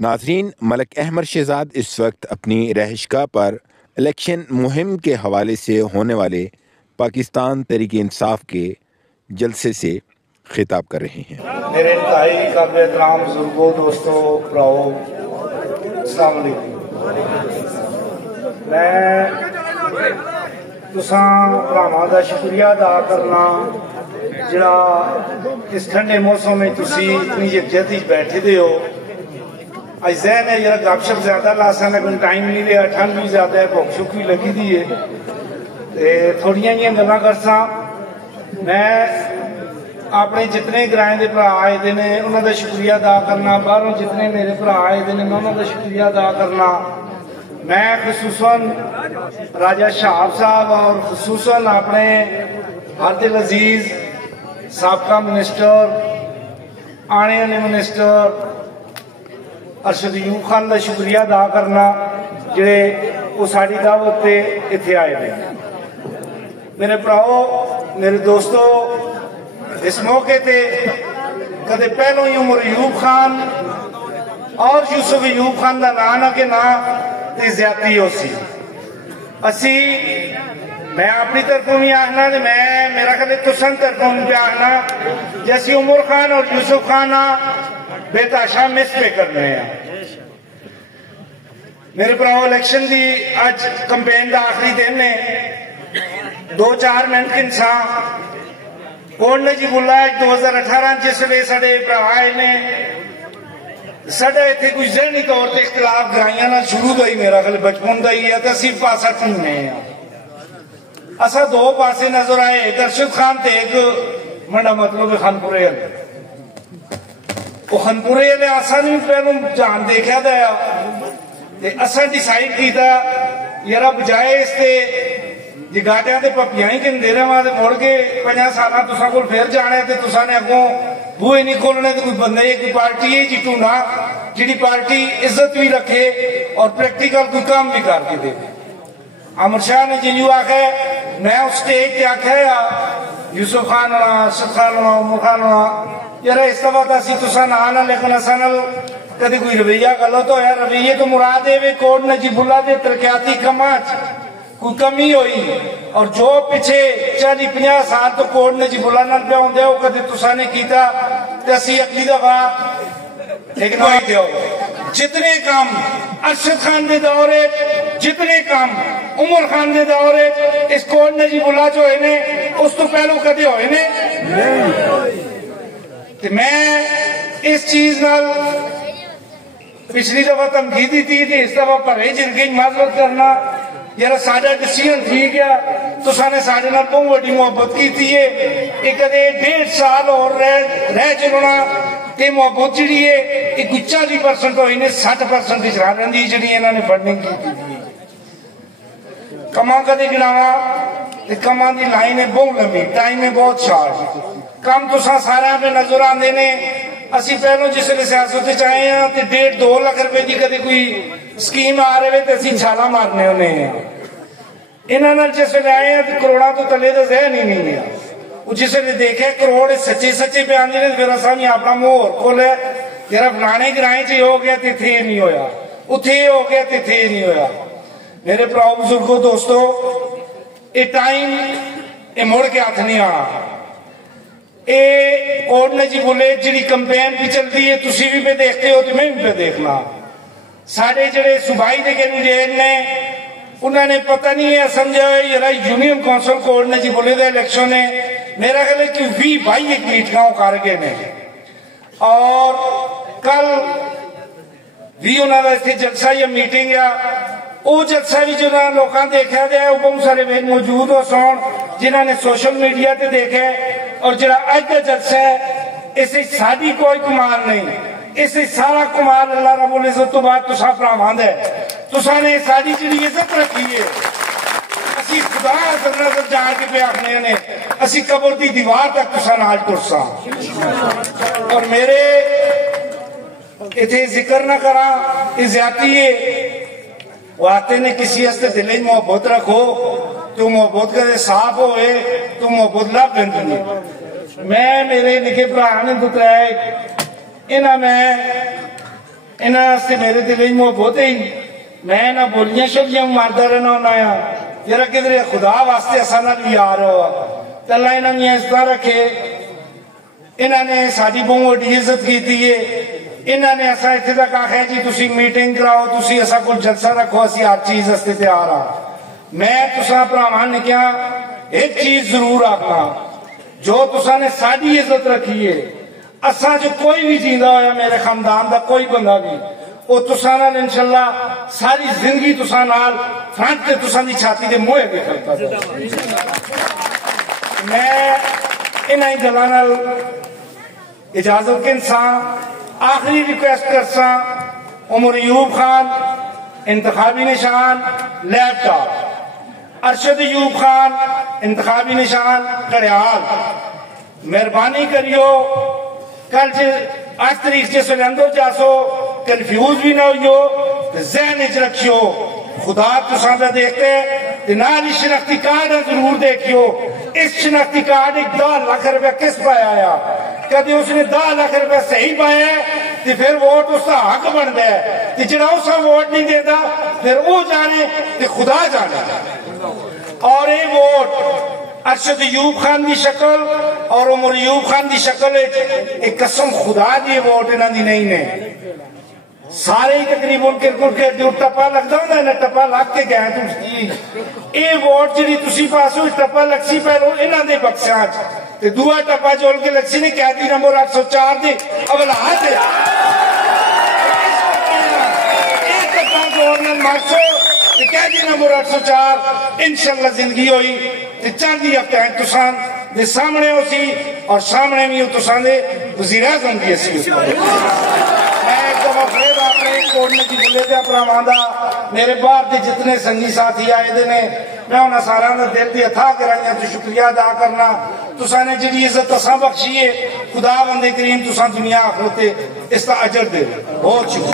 ناظرین، ملک احمد شہزاد اس وقت اپنی رہائشگاہ پر الیکشن مہم کے حوالے سے ہونے والے پاکستان تحریک انصاف کے جلسے سے خطاب کر رہے ہیں۔ میرے انتہائی قابل احترام بزرگوں، دوستوں، بھراؤ، السلام علیکم۔ میں تساں بھراواں دا شکریہ ادا کرنا جڑا اس ٹھنڈے موسم میں تسی اتنی یکجہتی بیٹھے دے ہو۔ اج ذہن ہے یار گپ شپ زیادہ لاساں لیکن ٹائم نہیں رہا، ٹھنڈ بھی زیادہ ہے، بھوک شک بھی لگی دی ہے تے تھوڑیاں جیاں گلاں کرساں۔ میں اپنے جتنے گرائیں دے بھرا آئے دے نے انہاں دا شکریہ ادا کرنا، باہروں جتنے میرے بھرا آئے دے نے میں انہاں دا شکریہ ادا کرنا۔ میں خصوصاً راجہ شہاب صاحب اور خصوصاً اپنے عبد العزیز سابقہ منسٹر، آنے والے منسٹر ارشد ایوب خان کا شکریہ ادا کرنا جڑے وہ ساری دعوت پہ اتنے آئے ہیں۔ میرے بھراؤ، میرے دوستو، اس موقع تے کدے پہلو ہی عمر ایوب خان اور یوسف ایوب خان کا نام نہ کہ نہ تے زیادتی ہو سی۔ اسی میں اپنی طرفوں بھی آخنا تے میں میرا کدے تسن طرفوں بھی آخنا جیسی عمر خان اور یوسف خان بے تاشا مس پہ کرنے ہیں۔ میرے بھراؤ، الیکشن دی اج کمپین دا آخری دن نے 2-4 منٹ انسان کون نجیب اللہ 2018 جس لئے ساڑے بھرائے نے ساڑے اتھے کچھ ذہنی طور تے اختلاف گرائیاں نہ شروع گئی میرا خیال بچپن دا ہی ہے تا صرف پاسا ٹھننے ہیں۔ اسا دو پاسے نظر آئے، ایک ارشد خان تے ایک منڈا مطلب خانپورے ہے۔ وہ خانپورے نے اسا نہیں پہلوں جان دیکھا دیا تے اسا ڈیسائیڈ کی تھا یارا بجائے اس تے جگاٹیاں تے پپیائیں کن دے رہے وہاں تے موڑ کے 50 سالہ تسا کو پھر جانے تے تسا نے اگوں بوئے نہیں کھولنے تے کوئی بندے کوئی پارٹی ہے جیٹو نہ جیڑی پارٹی عزت بھی رکھے اور پریکٹیکل کوئی کام بھی کر کے دے۔ عمر شاہ نے جنیو آکھے میں اس سٹیج تے آکھے یوسف خان ہونا، ارشد خان ہونا، عمر خان ہونا یار اس طرح اسی تسا نہ آنا لیکن اسا نال کدی کوئی رویہ غلط ہویا۔ رویے تو مراد ہے کوٹ نجیب اللہ دے ترقیاتی کماں کوئی کمی ہوئی اور جو پیچھے 40-50 سال تو کوٹ نجیب اللہ نال پہ ہوندے ہو کدی تسا نے کیتا تے اسی اگلی دفعہ لیکن وہی دیو جتنے کام ارشد خان دے دورے جتنے کام عمر خان دے دورے اس کوٹ نجیب اللہ جو ہوئے نے اس تو پہلو کدی ہوئے نے۔ میں اس چیز نال پچھلی دفعہ تمغیدی تھی کہ اس دفعہ پرہیز جنگی معذرت کرنا یار ساڑھا ڈیسیجن تھی گیا تو سانے ساڑھے نال بہت بڑی محبت کی تھی ہے ایک ادھے 1.5 سال اور رہ چلونا کہ محبت جڑی ہے ایک 40% ہوئی نے 60% اجرارن دی جڑی انہوں نے فنڈنگ کی تھی۔ کماں کدے گناوا کماں دی لائن ہے بہت لمبی، ٹائم ہے بہت شارٹ، کام تو سارے پہ نظر آندے نے۔ اسی پہلو جس لئے سیاست چاہے ہیں تے 1.5-2 لاکھ روپے دی کدے کوئی سکیم آ رہے تے اسی چھالا مارنے ہونے ہیں۔ انہوں نے جس لئے آئے ہیں کروڑا تو تلے دا ذہن ہی نہیں گیا، وہ جس لئے دیکھے کروڑ سچے پہ آندے نے پھر اسا نہیں اپنا مور کھولے یار فلانے گرائیں چی ہو گیا تے تھے نہیں ہویا، اتھے ہو گیا تے تھے نہیں ہویا۔ میرے پراؤ بزرگوں دوستو، اے ٹائم اے مڑ کے ہاتھ نہیں آنا۔ اے کوٹ نجیب اللہ جڑی کمپین بھی چلتی ہے تسی بھی پہ دیکھتے ہو تو میں بھی پہ دیکھنا۔ ساڑھے جڑے صوبائی دے کینڈیڈیٹ نے انہوں نے پتہ نہیں ہے سمجھا یارا یونین کونسل کوٹ نجیب اللہ دے الیکشن نے میرا خیال ہے کہ 20-22 میٹنگاں کر گئے نے اور کل بھی انہوں نے اتنے جلسہ یا میٹنگ یا وہ جلسہ بھی جنہوں نے لوگاں دیکھا دیا وہ بہت سارے بہت موجود ہو سون جنہوں نے سوشل میڈیا تے دیکھے اور جڑا اج کا جلسہ ہے اسے ساری کوئی کمال نہیں، اسے سارا کمال اللہ رب العزت تو بعد تسا پراواند ہے، تسا نے ساری جڑی عزت رکھی ہے۔ اسی خدا حضر نظر جان کے پہ آخنے نے اسی قبر دی دیوار تک تسا نال ٹرساں۔ اور میرے اتنے ذکر نہ کرا یہ زیادتی ہے، وہ آتے نے کسی ہستے دلی محبت رکھو تو محبت کدے صاف ہوئے تو محبت لب بندنی۔ میں میرے نکے پرانے دترائے انہاں میں انہاں سے میرے دل میں محبت ہی میں نہ بولیاں شولیاں ماردا رہنا ہونا ذرا کدھر خدا واسطے اساں نال بھی آ رہا تے اللہ انہاں نے اس طرح رکھے انہاں نے ساری بہت بڑی عزت کی ہے انہاں نے ایسا اتنے تک آخیا جی تسی میٹنگ کراؤ تسی ایسا کچھ جلسہ رکھو اسی ہر چیز واسطے تیار آ میں تساں بھراواں نے کیا ایک چیز ضرور آخنا جو تساں نے ساری عزت رکھی ہے اساں جو کوئی بھی جیندا ہویا میرے خاندان دا کوئی بندہ بھی وہ تساں نال انشاءاللہ ساری زندگی تساں نال فرنٹ تے تساں دی چھاتی دے موہے پہ کھڑتا میں انہاں گلاں نال اجازت کے انسان آخری ریکویسٹ کرساں عمر ایوب خان انتخابی نشان لیپ ٹاپ ارشد ایوب خان انتخابی نشان کڑیال مہربانی کریو کل آج تاریخ جس ویلے اندر جاسو کنفیوز بھی نہ ہوئیو ذہن اچ رکھیو خدا تساں دا دیکھتے نال ہی شناختی کارڈ ضرور دیکھیو اس شناختی کارڈ 10 لاکھ روپے کس پایا آیا کدی اس نے 10 لاکھ روپے صحیح پایا ہے تو پھر ووٹ اس کا حق بنتا ہے تو جڑا اس کا ووٹ نہیں دیتا پھر وہ جانے تو خدا جانے اور یہ ووٹ ارشد ایوب خان دی شکل اور عمر ایوب خان دی شکل ایک قسم خدا دی ووٹ انہاں دی نہیں نے سارے ہی تقریباً کرکٹ کے جو ٹپا لگتا ہوں نا ٹپا لگ کے گئے تم یہ ووٹ جی تسی پاس ہوئی ٹپا لگ سی پہلو انہاں دے بکسیاں تے دوہا ٹپا جول کے لگ سی نے قیدی نمبر 804 دے اول ہاتھ دے ایک ٹپا جول مارچو تے قیدی نمبر 804 انشاءاللہ زندگی ہوئی تے چاندی ہفتہ ہیں تسان دے سامنے ہو سی اور سامنے بھی ہو تسان دے وزیر اعظم دی سی کوڑنے کی بلے دے پراواندہ میرے باہر دے جتنے سنگی ساتھی آئے دے نے میں انہاں سارا نے دل دی اتھا کرائیاں تو شکریہ ادا کرنا تساں نے جڑی عزت تساں بخشی ہے خدا بندے کریم تساں دنیا آخرت اس کا اجر دے بہت شکریہ